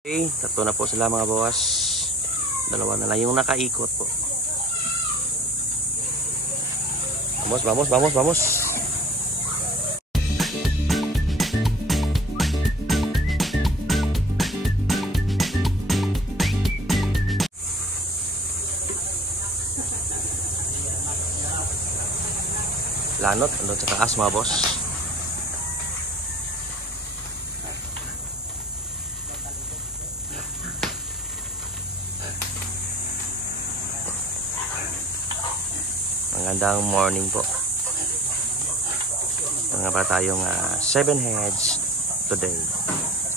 Okay, tatlo na po sila mga bawas. Dalawa na lang yung nakaikot po. Vamos, vamos, vamos, vamos. Lanot, andun sa taas mga boss. Magandang morning po. Mga pa tayong 7 heads today.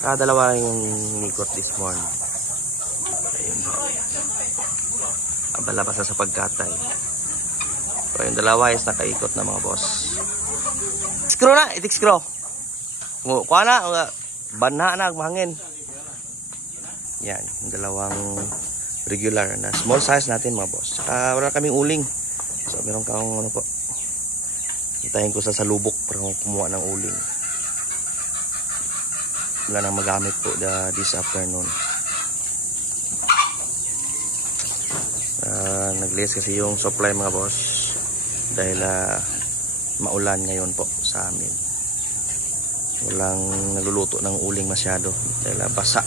Dalawa yung nikot this morning. Ayun po. Abala pa sa pagkatay. So yung dalawa is nakaikot na mga boss. Screw na! Itik screw! Kuha na! Banha na! Mahangin! Yan. Yung dalawang regular na small size natin mga boss. Saka wala kaming uling. So meron kang ano po. Hintayin ko sa salubok para kumuha ng uling. Wala nang magamit po this afternoon. Nag-less kasi yung supply mga boss. Dahil maulan ngayon po sa amin. Walang nagluluto ng uling masyado. Dahil basa.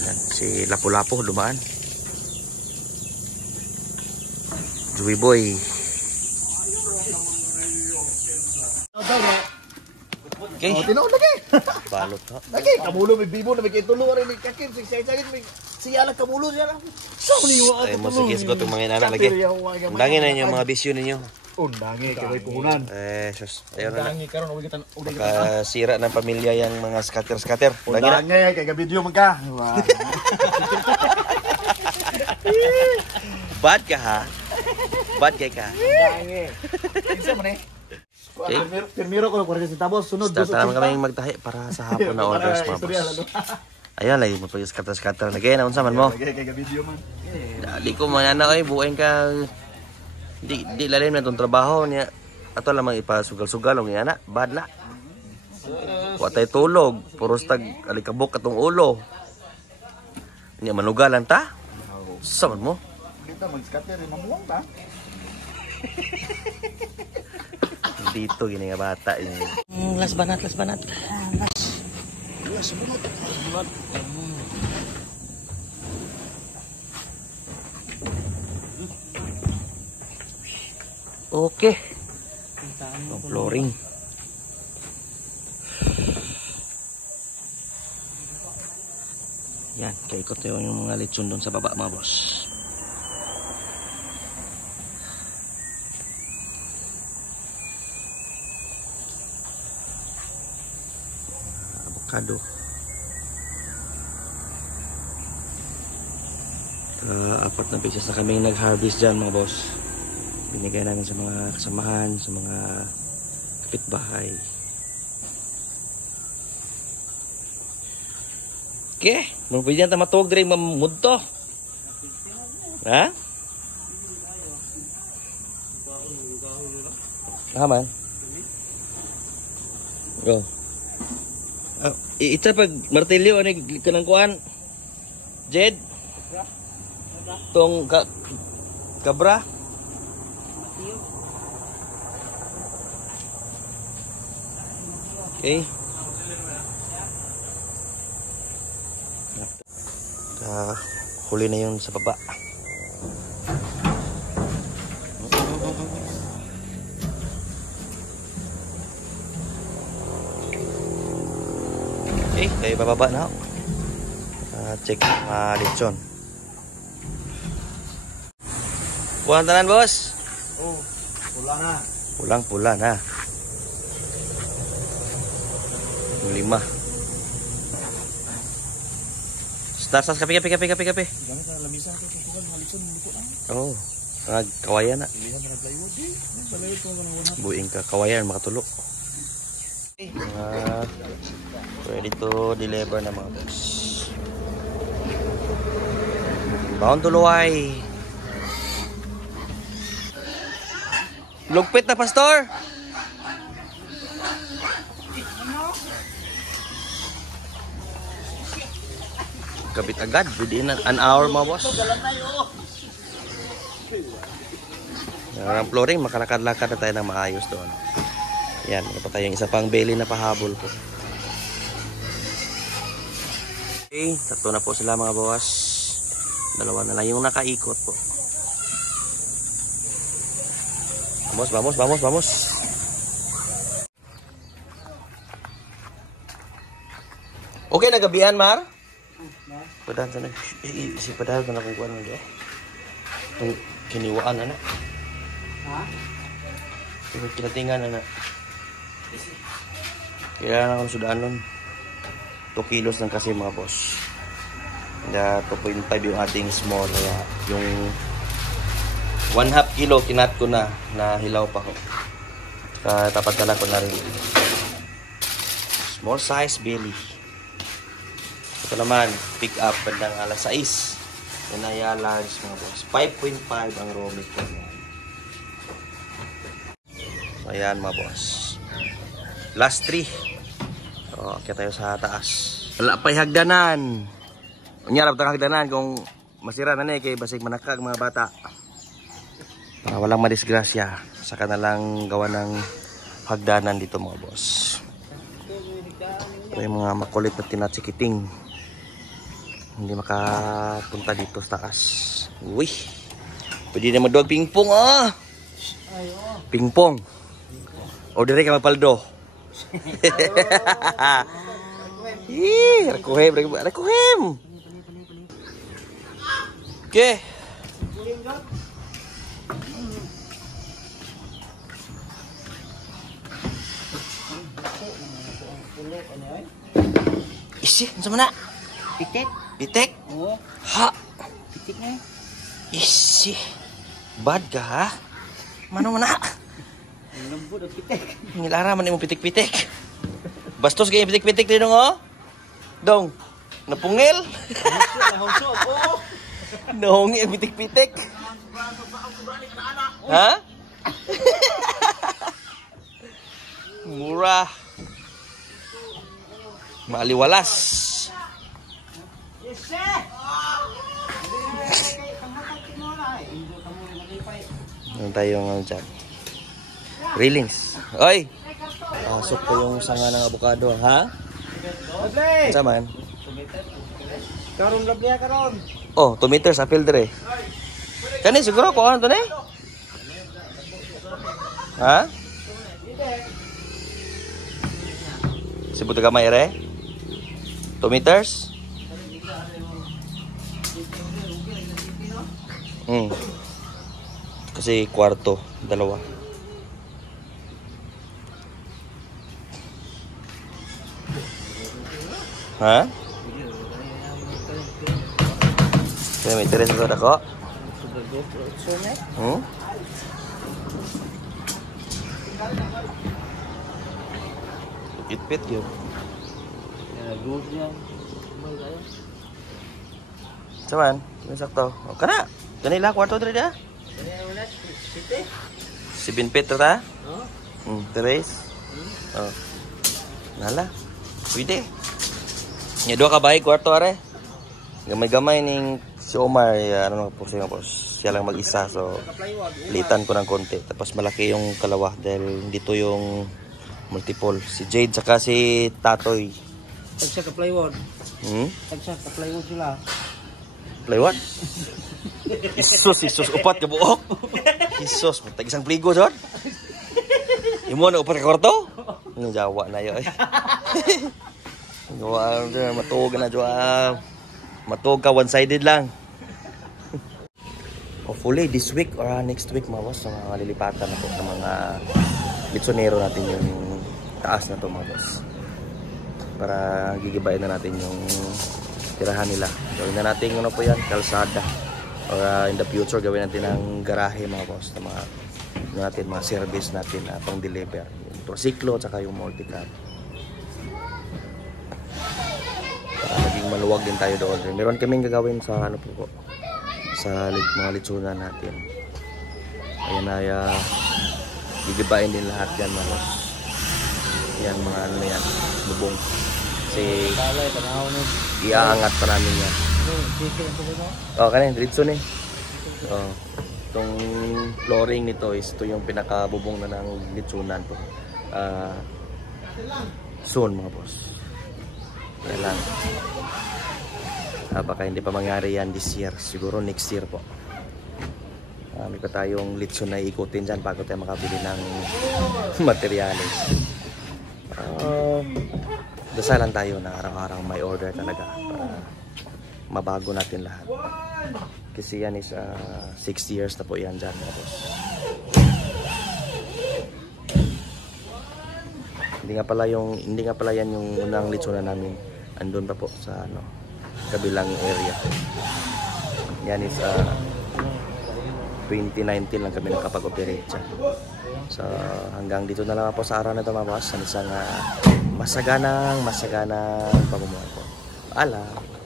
Yan, si Lapu-Lapu dumaan. Joey boy. Okay. Oh, tinood lagi. Balot ha. Lagi kamulo may bibo na may kitulo rin may kakin sig-sig may siya lang kamulo siya lang. So niwa Ay mo sige ko tong mga inana lagi. Undangin na yung mga bisyo ninyo. Undangi kay puhunan. Sus, ayo na. Undangi karon ug kita Sira ng pamilya yang mga scatter. Undangi kay ga video man ka. Bad ka ha? Bad kay ka? Undangi. Kinsa man eh? Pirmiro ko 40 centavos sunod. Tara kami magtahi para sa hapon na orders mga boss. Ayan lagi mo pa yung scatter lagi na unsa man mo. Lagi kay video man. Dali ko man na oy buuin ka. Di lalim na tong trabaho niya. Ato lamang ipasugal-sugal og ana, bad na. Wa tay tulog, puros tag alikabok katong ulo. Nya manugalan ta? Sa man mo? Kita mag-scatter mamuwang ta. Dito gini nga bata ini. Las banat. Las banat. Okay. Flooring. Yan, kaikot yung mga lechon doon sa baba mga boss. Avocado. Apat na pieces na kami nag-harvest dyan mga boss. Binigay namin sa mga kasamahan, sa mga kapitbahay. Okay, pwede na matuwag din mamudto. Ha? Man. Go. Ita pag martilyo ano kanang kuan? Jed. Tong kabra. Okay. Huli na yun sa baba. Okay, kayo bababa na. Check lechon. Pulang tanan, boss. Oh, pula na. Pulang-pula na. 5. Start kape. Gamit na lamisa ko sa halison dito Oh, kawayan na. Ilihan na plywood eh. Plywood ko na Buing ka kawayan makatulo. Ready to deliver na mga boss. Bound to Luway. Lugpit na pastor. kabit agad within an hour mga boss. Ang flooring, makalakad-lakad na tayo ng maayos doon. Yan, ito pa tayong isa pang belly na pahabol po. Okay, tatlo na po sila mga boss. Dalawa na lang yung nakaikot po. Vamos, vamos, vamos, vamos. Okay, nagabihan, Mar? Padahan sana. Si padahan na kung kuhan mo doon. Itong kiniwaan, anak. Ha? Itong kinatingan, anak. Kailangan akong sudanon. 2 kilos lang kasi mga boss. 2.5 yung ating small. Kaya yung 1/2 kilo kinat ko na hilaw pa ko. Saka tapat ko na rin. Small size belly. Ito naman, pick up bandang alas 6. Inaya large mga boss. 5.5 ang raw meat ko. So ayan mga boss. Last 3. So, kaya tayo sa taas. Wala pa'y hagdanan. Unyarap tang hagdanan kung masira na kay basig manakag mga bata. Para walang madisgrasya. Saka na lang gawa ng hagdanan dito mga boss. Ito yung mga makulit na tinatsikiting. Hindi makapunta dito sa taas. Uy. Pwede na magduwag pingpong ah. Pingpong. O dire ka magpaldo. Rakuhem. Okay. Isi, sa mana? Pitik? Pitik? Oo. Ha? Pitik na eh. Isi. Bad ka ha? Mano mana? Lambot ang pitik. Nilaraman mo pitik-pitik. Bastos kayo pitik-pitik din oh. Dong. Napungil. Nahunso ako. Nahungi ang pitik-pitik. Ha? Murah. Maaliwalas. Ano tayong ano dyan? Railings. Oy! Pasok ko yung sanga ng avocado, ha? Sa man? Karon lab niya karon. Oh, 2 meters apil dire. Kani siguro ko ano to ni? Ha? Sibut gamay re? 2 meters? Kasi kwarto, dalawa. Ha? Kaya may interes ko ako. Itpit yun. Saman, sakto. O kana, kanila kwarto diri dia. 7 feet ta? Tres. Oh. Nala. Pwede. Nya dua ka bahay kwarto are. Gamay-gamay ning si Omar, ano po siya boss. Siya lang mag-isa so litan ko ng konti. Tapos malaki yung kalawa dahil dito yung multiple. Si Jade saka si Tatoy. Tag siya ka plywood. Tag siya ka plywood sila. Plywood? Isus upat ka buok. Isus, tag isang pligo jud. Imo na upat ka kwarto? Ni Jawa na yo. Gawa matug na jo. Matug ka one-sided lang. Hopefully this week or next week mga boss, mga lilipatan na po ng mga bitsonero natin yung taas na to mga boss. Para gigibayin na natin yung tirahan nila. Gawin na natin ano po yan, kalsada. Or in the future gawin natin ng garahe mga boss na mga service natin pang deliver. Yung tricycle at saka yung multi-cab. Para maging maluwag din tayo doon. Meron kaming gagawin sa ano po sa mga litsunan natin. Ayan ay gigibain din lahat yan mga boss. Yan mga ano yan, lubong. Kasi iaangat pa namin yan. Oh, kanin, diretso ni. Oh. Itong flooring nito is ito yung pinakabubong na ng litsunan po. Soon mga boss. Kaya lang. Baka hindi pa mangyari yan this year. Siguro next year po. May pa tayong litsun na ikutin dyan bago tayo makabili ng materyales. Dasalan tayo na araw-araw may order talaga para mabago natin lahat. Kasi yan is 6 years na po yan dyan mga boss. Hindi nga pala yan yung unang litsunan namin. Andun pa po sa kabilang area. Yan is 2019 lang kami nakapag-operate dyan. So hanggang dito na lang po sa araw na ito mga boss. Isang masaganang pamumuhay po. Paalam.